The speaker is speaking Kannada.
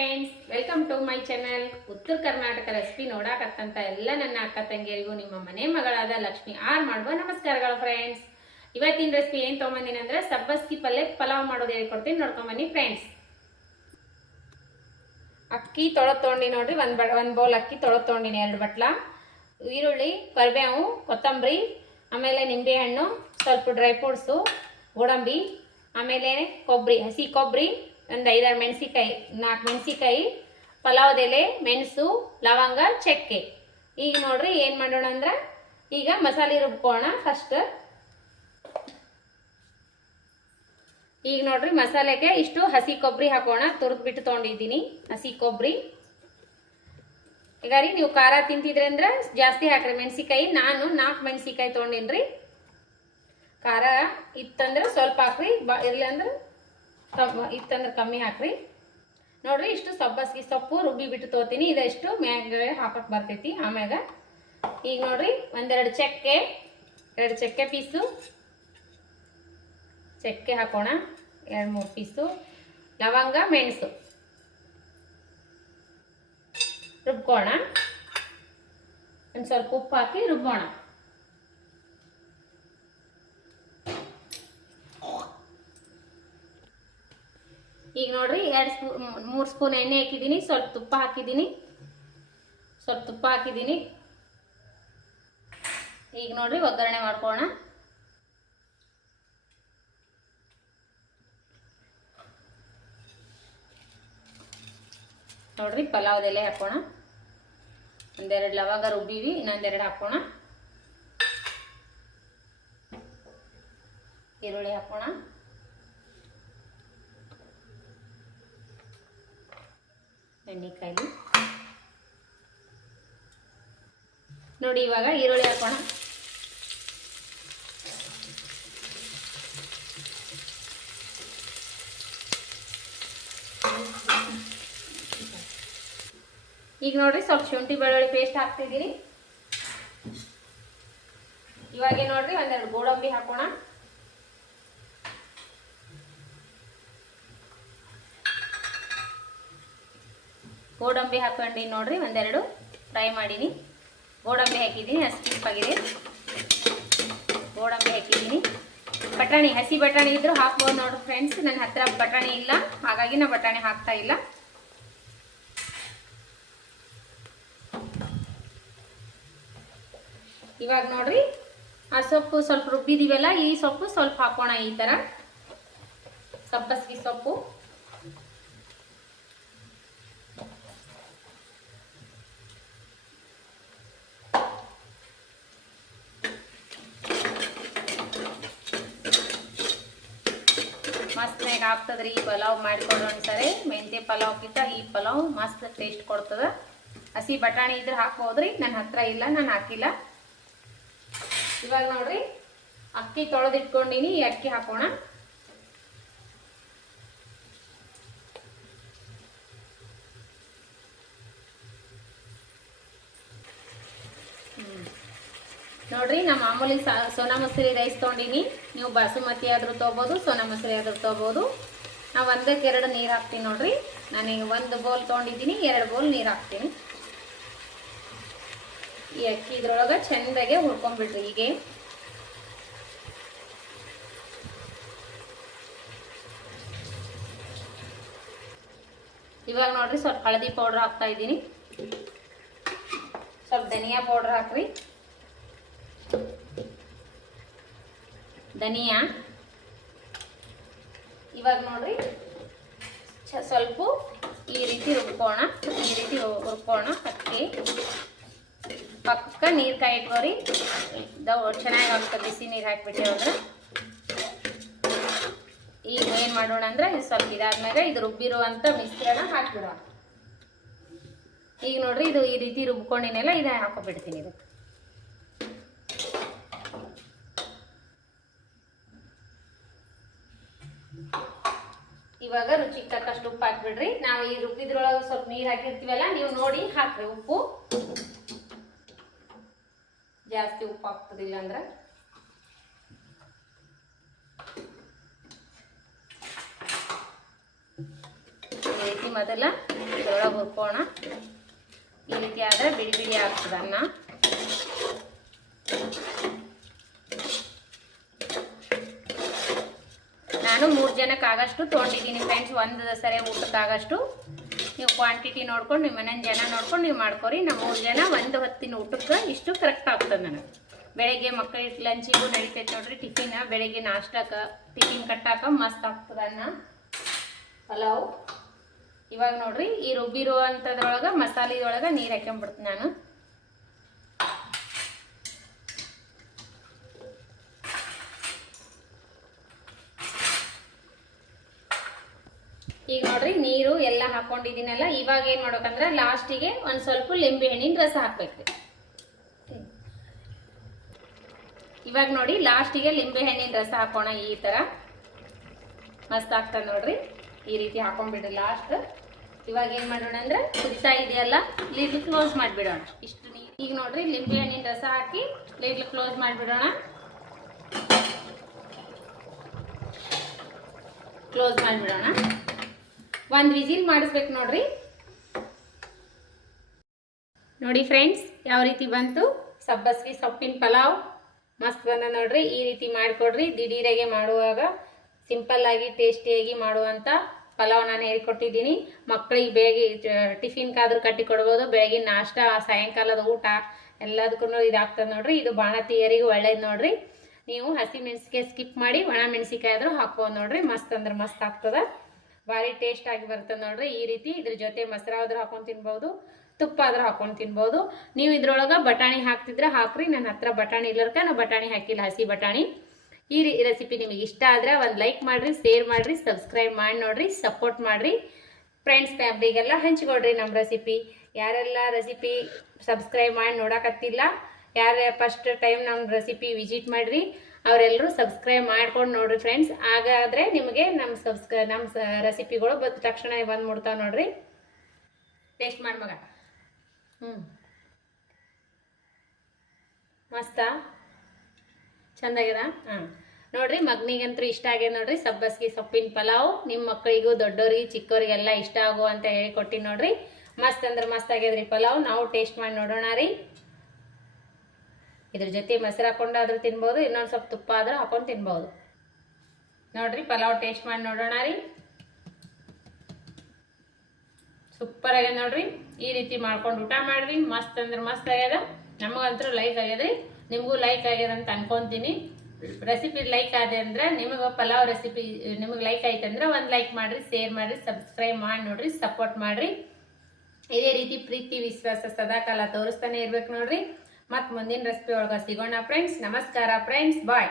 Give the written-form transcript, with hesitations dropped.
Friends, welcome to my channel. Uttara Karnataka recipe ನೋಡಾಕತ್ತಂತ ಎಲ್ಲ ನನ್ನ ಅಕ್ಕ ತಂಗಿಯರಿಗೂ ನಿಮ್ಮ ಮನೆ ಮಗಳಾದ ಲಕ್ಷ್ಮಿ ಆರ್ ಮಾಡುವ ನಮಸ್ಕಾರಗಳು ಫ್ರೆಂಡ್ಸ್. ಇವತ್ತಿನ ರೆಸಿಪಿ ಏನು ತೊಗೊಂಬಂದಿನಿ ಅಂದ್ರೆ ಸಬ್ಬಸ್ಗಿ ಪಲ್ಯ ಪಲಾವ್ ಮಾಡೋದು ಹೇಳ್ಕೊಡ್ತೀನಿ, ನೋಡ್ಕೊಂಬನ್ನಿ ಫ್ರೆಂಡ್ಸ್. ಅಕ್ಕಿ ತೊಗೊಂಡಿ ನೋಡ್ರಿ, ಒಂದು ಬೌಲ್ ಅಕ್ಕಿ ತೊಗೊಂಡಿನಿ, 2 ಬಟ್ಲ ಈರುಳ್ಳಿ, ಕರಿಬೇವು, ಕೊತ್ತಂಬರಿ, ಆಮೇಲೆ ನಿಂಬೆಹಣ್ಣು, ಸ್ವಲ್ಪ ಡ್ರೈ ಫ್ರೂಟ್ಸು, ಗೋಡಂಬಿ, ಆಮೇಲೆ ಕೊಬ್ಬರಿ, ಹಸಿ ಕೊಬ್ಬರಿ, ಒಂದು 5-6 ಮೆಣಸಿಕಾಯಿ, 4 ಮೆಣಸಿಕಾಯಿ, ಪಲಾವ್ದ ಎಲೆ, ಮೆಣಸು, ಲವಂಗ, ಚಕ್ಕೆ. ಈಗ ನೋಡ್ರಿ ಏನು ಮಾಡೋಣ ಅಂದ್ರೆ ಈಗ ಮಸಾಲೆ ರುಬ್ಕೋಣ ಫಸ್ಟ್. ಈಗ ನೋಡ್ರಿ ಮಸಾಲೆಗೆ ಇಷ್ಟು ಹಸಿ ಕೊಬ್ಬರಿ ಹಾಕೋಣ, ತುರಿದು ಬಿಟ್ಟು ತೊಗೊಂಡಿದ್ದೀನಿ ಹಸಿ ಕೊಬ್ಬರಿ. ಈಗ ರೀ ನೀವು ಖಾರ ತಿಂತಿದ್ರಿ ಅಂದ್ರೆ ಜಾಸ್ತಿ ಹಾಕ್ರಿ ಮೆಣಸಿಕಾಯಿ. ನಾನು 4 ಮೆಣಸಿಕಾಯಿ ತೊಗೊಂಡಿನ್ರಿ. ಖಾರ ಇತ್ತಂದ್ರೆ ಸ್ವಲ್ಪ ಹಾಕ್ರಿ, ಇರ್ಲಿ ಅಂದ್ರೆ ಇತ್ತಂದ್ರೆ ಕಮ್ಮಿ ಹಾಕ್ರಿ. ನೋಡ್ರಿ ಇಷ್ಟು ಸಬ್ಬಸ್ಗಿ ಸೊಪ್ಪು ರುಬ್ಬಿ ಬಿಟ್ಟು ತೊಗೋತೀನಿ, ಇದಷ್ಟು ಮ್ಯಾಗ ಹಾಕಕ್ಕೆ ಬರ್ತೈತಿ ಆಮ್ಯಾಗ. ಈಗ ನೋಡ್ರಿ 2 ಚಕ್ಕೆ ಪೀಸು ಚಕ್ಕೆ ಹಾಕೋಣ, 2-3 ಪೀಸು ಲವಂಗ, ಮೆಣಸು ರುಬ್ಕೋಣ. ಒಂದು ಸ್ವಲ್ಪ ಉಪ್ಪು ಹಾಕಿ ರುಬ್ಬೋಣ. ಈಗ ನೋಡ್ರಿ 3 ಸ್ಪೂನ್ ಎಣ್ಣೆ ಹಾಕಿದ್ದೀನಿ, ಸ್ವಲ್ಪ ತುಪ್ಪ ಹಾಕಿದ್ದೀನಿ. ಈಗ ನೋಡ್ರಿ ಒಗ್ಗರಣೆ ಮಾಡ್ಕೋಣ. ನೋಡ್ರಿ ಪಲಾವ್ದ ಎಲೆ ಹಾಕೋಣ, 1-2 ಲವಂಗ ರುಬ್ಬಿವಿ, ಇನ್ನೊಂದೆರಡು ಹಾಕೋಣ. ಈರುಳ್ಳಿ ಹಾಕೋಣ, ಎಣ್ಣೆಕಾಯಿ ನೋಡಿ. ಇವಾಗ ಈರುಳ್ಳಿ ಹಾಕೋಣ. ಈಗ ನೋಡ್ರಿ ಸ್ವಲ್ಪ ಶುಂಠಿ ಬೆಳ್ಳುಳ್ಳಿ ಪೇಸ್ಟ್ ಹಾಕ್ತಿದ್ದೀನಿ. ಇವಾಗ ನೋಡ್ರಿ 1-2 ಗೋಡಂಬಿ ಹಾಕೋಣ. ಗೋಡಂಬಿ ಹಾಕೊಂಡಿ ನೋಡ್ರಿ, 1-2 ಫ್ರೈ ಮಾಡೀನಿ. ಗೋಡಂಬಿ ಹಾಕಿದ್ದೀನಿ, ಹಸಿಪ್ಪಾಗಿದೆ. ಗೋಡಂಬಿ ಹಾಕಿದ್ದೀನಿ. ಬಟಾಣಿ, ಹಸಿ ಬಟಾಣಿ ಇದ್ರೂ ಹಾಕ್ಬೋದು ನೋಡ್ರಿ ಫ್ರೆಂಡ್ಸ್. ನನ್ನ ಹತ್ರ ಬಟಾಣಿ ಇಲ್ಲ, ಹಾಗಾಗಿ ನಾ ಬಟಾಣಿ ಹಾಕ್ತಾ ಇಲ್ಲ. ಇವಾಗ ನೋಡ್ರಿ ಆ ಸೊಪ್ಪು ಸ್ವಲ್ಪ ರುಬ್ಬಿದೀವಲ್ಲ, ಈ ಸೊಪ್ಪು ಸ್ವಲ್ಪ ಹಾಕೋಣ. ಈ ತರ ಸಬ್ಬಸ್ಗಿ ಸೊಪ್ಪು ಮಸ್ತ್ ಮೇಗ ಆಗ್ತದ್ರಿ. ಈ ಪಲಾವ್ ಮಾಡಿಕೊಡ್ರಿ ಒಂದ್ಸರಿ. ಮೆಂತ್ಯ ಪಲಾವ್ಗಿಂತ ಈ ಪಲಾವ್ ಮಸ್ತ್ ಟೇಸ್ಟ್ ಕೊಡ್ತದ. ಹಸಿ ಬಟಾಣಿ ಇದ್ರೆ ಹಾಕ್ಬೋದ್ರಿ, ನನ್ನ ಹತ್ರ ಇಲ್ಲ, ನಾನು ಹಾಕಿಲ್ಲ. ಇವಾಗ ನೋಡ್ರಿ ಅಕ್ಕಿ ತೊಳೆದಿಟ್ಕೊಂಡಿನಿ, ಈ ಅಕ್ಕಿ ಹಾಕೋಣ. ನೋಡ್ರಿ ನಾ ಮಾಮೂಲಿ ಸೋನಾ ಮಸೂರಿ ರೈಸ್ ತೊಗೊಂಡಿನಿ. ನೀವು ಬಾಸುಮತಿ ಆದ್ರೂ ತೊಗೋಬೋದು, ಸೋನಾ ಮಸೂರಿ ಆದ್ರೂ ತೊಗೋಬೋದು. ನಾ 1-2 ನೀರು ಹಾಕ್ತೀನಿ ನೋಡ್ರಿ. ನಾನೀಗ 1 ಬೌಲ್ ತೊಗೊಂಡಿದ್ದೀನಿ, 2 ಬೌಲ್ ನೀರು ಹಾಕ್ತೀನಿ. ಈ ಅಕ್ಕಿ ಇದ್ರೊಳಗೆ ಚೆಂದಾಗೆ ಹುರ್ಕೊಂಡ್ಬಿಡ್ರಿ. ಹೀಗೆ ಇವಾಗ ನೋಡ್ರಿ ಸ್ವಲ್ಪ ಹಳದಿ ಪೌಡರ್ ಹಾಕ್ತಾ ಇದ್ದೀನಿ, ಸ್ವಲ್ಪ ಧನಿಯಾ ಪೌಡರ್ ಹಾಕ್ರಿ. ಧನಿಯಾ ಇವಾಗ ನೋಡ್ರಿ ಸ್ವಲ್ಪ ಈ ರೀತಿ ಹುರ್ಕೋಣ. ಅಕ್ಕಿ ಪಕ್ಕ ನೀರು ಕಾಯಿ ಇಟ್ಕೋರಿ, ಚೆನ್ನಾಗಿ ಆಗ್ತದೆ. ಬಿಸಿ ನೀರು ಹಾಕ್ಬಿಟ್ಟೇವೆ ಅಂದ್ರೆ ಈಗ ಏನು ಮಾಡೋಣ ಅಂದ್ರೆ ಇದು ಸ್ವಲ್ಪ ಇದಾದ್ಮೇಲೆ ಇದು ರುಬ್ಬಿರುವಂಥ ಮಿಶ್ರಣ ಹಾಕ್ಬಿಡೋಣ. ಈಗ ನೋಡ್ರಿ ಇದು ಈ ರೀತಿ ರುಬ್ಕೊಂಡಿನೆಲ್ಲ ಇದು ಹಾಕೊಬಿಡ್ತೀನಿ. ಇದಕ್ಕೆ ಇವಾಗ ರುಚಿಗೆ ತಕ್ಕಷ್ಟು ಉಪ್ಪು ಹಾಕ್ಬಿಡ್ರಿ. ನಾವು ಈ ರುಬ್ಬಿದ್ರೊಳಗೆ ಸ್ವಲ್ಪ ನೀರು ಹಾಕಿರ್ತೀವಲ್ಲ, ನೀವು ನೋಡಿ ಹಾಕ್ರಿ ಉಪ್ಪು. ಜಾಸ್ತಿ ಉಪ್ಪು ಹಾಕ್ತದಿಲ್ಲ ಅಂದ್ರೆ ಈ ರೀತಿ ಮೊದಲ ಇದ್ರೊಳಗೆ ಹುರ್ಕೋಣ. ಈ ರೀತಿ ಆದರೆ ಬಿಡಿ ಬಿಡಿ ಆಗ್ತದೆ ಅನ್ನ. ನಾನು 3 ಜನಕ್ಕಾಗಷ್ಟು ತೊಗೊಂಡಿದ್ದೀನಿ ಫ್ರೆಂಡ್ಸ್. ಒಂದು ಸರಿ ಊಟಕ್ಕಾಗಷ್ಟು. ನೀವು ಕ್ವಾಂಟಿಟಿ ನೋಡ್ಕೊಂಡು ನಿಮ್ಮ ಮನೇನ ಜನ ನೋಡ್ಕೊಂಡು ನೀವು ಮಾಡ್ಕೊರಿ. ನಮ್ಮ 3 ಜನ ಒಂದು ಹೊತ್ತಿನ ಊಟಕ್ಕೆ ಇಷ್ಟು ಕರೆಕ್ಟ್ ಆಗ್ತದೆ ನನಗೆ. ಬೆಳಗ್ಗೆ ಮಕ್ಕಳಿಗೆ ಲಂಚಿಗೂ ನಡಿತೈತೆ ನೋಡ್ರಿ. ಟಿಫಿನ್ ಬೆಳಗ್ಗೆ ನಾಷ್ಟಕ್ಕೆ ಟಿಫಿನ್ ಕಟ್ಟಾಕ ಮಸ್ತ್ ಆಗ್ತದೆ ಅನ್ನ ಪಲಾವ್. ಇವಾಗ ನೋಡ್ರಿ ಈ ರುಬ್ಬಿರುವಂಥದ್ರೊಳಗೆ ಮಸಾಲೆದೊಳಗೆ ನೀರು ಹಾಕೊಂಡ್ಬಿಡ್ತೀನಿ ನಾನು. ಈಗ ನೋಡ್ರಿ ನೀರು ಎಲ್ಲ ಹಾಕೊಂಡಿದ್ದೀನಲ್ಲ. ಇವಾಗ ಏನು ಮಾಡ್ಬೇಕಂದ್ರೆ ಲಾಸ್ಟಿಗೆ ಒಂದು ಸ್ವಲ್ಪ ಲಿಂಬೆ ಹಣ್ಣಿನ ರಸ ಹಾಕ್ಬೇಕು. ಇವಾಗ ನೋಡಿ ಲಾಸ್ಟಿಗೆ ಲಿಂಬೆ ಹಣ್ಣಿನ ರಸ ಹಾಕೋಣ. ಈ ಥರ ಮಸ್ತ್ ಆಗ್ತದೆ ನೋಡ್ರಿ. ಈ ರೀತಿ ಹಾಕೊಂಡ್ಬಿಡ್ರಿ ಲಾಸ್ಟ್. ಇವಾಗ ಏನು ಮಾಡೋಣ ಅಂದ್ರೆ ಕುದಿತಾ ಇದೆಯಲ್ಲ, ಲಿಡ್ ಕ್ಲೋಸ್ ಮಾಡಿಬಿಡೋಣ. ಇಷ್ಟು ನೀರು. ಈಗ ನೋಡ್ರಿ ಲಿಂಬೆ ಹಣ್ಣಿನ ರಸ ಹಾಕಿ ಲಿಡ್ ಕ್ಲೋಸ್ ಮಾಡಿಬಿಡೋಣ. ಕ್ಲೋಸ್ ಮಾಡಿಬಿಡೋಣ. ಒಂದು ವಿಸಿಲ್ ಮಾಡಿಸ್ಬೇಕು ನೋಡ್ರಿ. ನೋಡಿ ಫ್ರೆಂಡ್ಸ್ ಯಾವ ರೀತಿ ಬಂತು ಸಬ್ಬಸ್ಗಿ ಸೊಪ್ಪಿನ ಪಲಾವ್. ಮಸ್ತ್ ಬಂದ ನೋಡ್ರಿ. ಈ ರೀತಿ ಮಾಡಿಕೊಡ್ರಿ. ದಿಢೀರಾಗೆ ಮಾಡುವಾಗ ಸಿಂಪಲ್ ಆಗಿ ಟೇಸ್ಟಿಯಾಗಿ ಮಾಡುವಂಥ ಪಲಾವ್ ನಾನು ಹೇಳಿಕೊಟ್ಟಿದ್ದೀನಿ. ಮಕ್ಕಳಿಗೆ ಬೇಗ ಟಿಫಿನ್ಗಾದ್ರೂ ಕಟ್ಟಿ ಕೊಡ್ಬೋದು. ಬೆಳಗಿನ ನಾಷ್ಟ, ಸಾಯಂಕಾಲದ ಊಟ ಎಲ್ಲದಕ್ಕೂ ಇದಾಗ್ತದೆ ನೋಡ್ರಿ. ಇದು ಬಾಣತಿಯರಿಗೆ ಒಳ್ಳೇದು ನೋಡ್ರಿ. ನೀವು ಹಸಿ ಮೆಣಸಿಕಾಯಿ ಸ್ಕಿಪ್ ಮಾಡಿ ಒಣ ಮೆಣಸಿಕಾಯಿ ಆದ್ರೂ ಹಾಕೋದು ನೋಡ್ರಿ. ಮಸ್ತ್ ಅಂದ್ರೆ ಮಸ್ತ್ ಆಗ್ತದೆ. ಭಾರಿ ಟೇಸ್ಟ್ ಆಗಿ ಬರ್ತದೆ ನೋಡ್ರಿ. ಈ ರೀತಿ ಇದ್ರ ಜೊತೆ ಮೊಸರು ಆದ್ರೂ ಹಾಕೊಂಡು ತಿನ್ಬೋದು, ತುಪ್ಪ ಆದ್ರೂ ಹಾಕೊಂಡು ತಿನ್ಬೋದು. ನೀವು ಇದ್ರೊಳಗೆ ಬಟಾಣಿ ಹಾಕ್ತಿದ್ರೆ ಹಾಕ್ರಿ. ನನ್ನ ಹತ್ರ ಬಟಾಣಿ ಇಲ್ಲರ್ಕ ನಾ ಬಟಾಣಿ ಹಾಕಿಲ್ಲ, ಹಸಿ ಬಟಾಣಿ. ಈ ರೆಸಿಪಿ ನಿಮಗೆ ಇಷ್ಟ ಆದರೆ ಒಂದು ಲೈಕ್ ಮಾಡಿರಿ, ಶೇರ್ ಮಾಡಿರಿ, ಸಬ್ಸ್ಕ್ರೈಬ್ ಮಾಡಿ ನೋಡ್ರಿ, ಸಪೋರ್ಟ್ ಮಾಡಿರಿ. ಫ್ರೆಂಡ್ಸ್ ಫ್ಯಾಮ್ಲಿಗೆಲ್ಲ ಹಂಚ್ಕೊಡ್ರಿ ನಮ್ಮ ರೆಸಿಪಿ. ಯಾರೆಲ್ಲ ರೆಸಿಪಿ ಸಬ್ಸ್ಕ್ರೈಬ್ ಮಾಡಿ ನೋಡಕತ್ತಿಲ್ಲ, ಯಾರೇ ಫಸ್ಟ್ ಟೈಮ್ ನಮ್ಮ ರೆಸಿಪಿ ವಿಸಿಟ್ ಮಾಡಿರಿ, ಅವರೆಲ್ಲರೂ ಸಬ್ಸ್ಕ್ರೈಬ್ ಮಾಡ್ಕೊಂಡು ನೋಡ್ರಿ ಫ್ರೆಂಡ್ಸ್. ಹಾಗಾದರೆ ನಿಮಗೆ ನಮ್ಮ ರೆಸಿಪಿಗಳು ತಕ್ಷಣ ಬಂದು ಮುಡ್ತಾವೆ ನೋಡ್ರಿ. ಟೇಸ್ಟ್ ಮಾಡಿ ಮಗ. ಮಸ್ತಾ ಚಂದಾಗ್ಯದ. ನೋಡ್ರಿ ಮಗನಿಗಂತೂ ಇಷ್ಟ ಆಗ್ಯದ ನೋಡ್ರಿ ಸಬ್ಬಸ್ಗಿ ಸೊಪ್ಪಿನ ಪಲಾವ್. ನಿಮ್ಮ ಮಕ್ಕಳಿಗೂ ದೊಡ್ಡೋರಿಗೆ ಚಿಕ್ಕವರಿಗೆಲ್ಲ ಇಷ್ಟ ಆಗೋ ಅಂತ ಹೇಳಿಕೊಟ್ಟಿನಿ ನೋಡ್ರಿ. ಮಸ್ತ್ ಅಂದ್ರೆ ಮಸ್ತ್ ಆಗ್ಯದ್ರಿ ಪಲಾವ್. ನಾವು ಟೇಸ್ಟ್ ಮಾಡಿ ನೋಡೋಣ ರೀ. ಇದ್ರ ಜೊತೆ ಮೊಸರು ಹಾಕೊಂಡು ಆದ್ರೂ ತಿನ್ಬೋದು, ಇನ್ನೊಂದು ಸ್ವಲ್ಪ ತುಪ್ಪ ಆದ್ರೂ ಹಾಕೊಂಡು ತಿನ್ಬೋದು ನೋಡ್ರಿ. ಪಲಾವ್ ಟೇಸ್ಟ್ ಮಾಡಿ ನೋಡೋಣ ರೀ. ಸೂಪರ್ ಆಗ್ಯದ ನೋಡ್ರಿ. ಈ ರೀತಿ ಮಾಡ್ಕೊಂಡು ಊಟ ಮಾಡ್ರಿ. ಮಸ್ತ್ ಅಂದ್ರೆ ಮಸ್ತ್ ಆಗ್ಯದ. ನಮಗಂತೂ ಲೈಕ್ ಆಗ್ಯದ್ರಿ. ನಿಮಗೂ ಲೈಕ್ ಆಗ್ಯದ ಅಂತ ಅನ್ಕೊಂತೀನಿ. ರೆಸಿಪಿ ಲೈಕ್ ಆದೆ ಅಂದ್ರೆ ನಿಮಗೆ ಪಲಾವ್ ರೆಸಿಪಿ ನಿಮಗೆ ಲೈಕ್ ಆಯ್ತು ಅಂದ್ರೆ ಒಂದು ಲೈಕ್ ಮಾಡಿರಿ, ಶೇರ್ ಮಾಡಿರಿ, ಸಬ್ಸ್ಕ್ರೈಬ್ ಮಾಡಿ ನೋಡ್ರಿ, ಸಪೋರ್ಟ್ ಮಾಡಿರಿ. ಇದೇ ರೀತಿ ಪ್ರೀತಿ ವಿಶ್ವಾಸ ಸದಾಕಾಲ ತೋರಿಸ್ತಾನೆ ಇರ್ಬೇಕು ನೋಡ್ರಿ. ಮತ್ತು ಮುಂದಿನ ರೆಸಿಪಿ ಒಳಗೆ ಸಿಗೋಣ ಫ್ರೆಂಡ್ಸ್. ನಮಸ್ಕಾರ ಫ್ರೆಂಡ್ಸ್, ಬಾಯ್.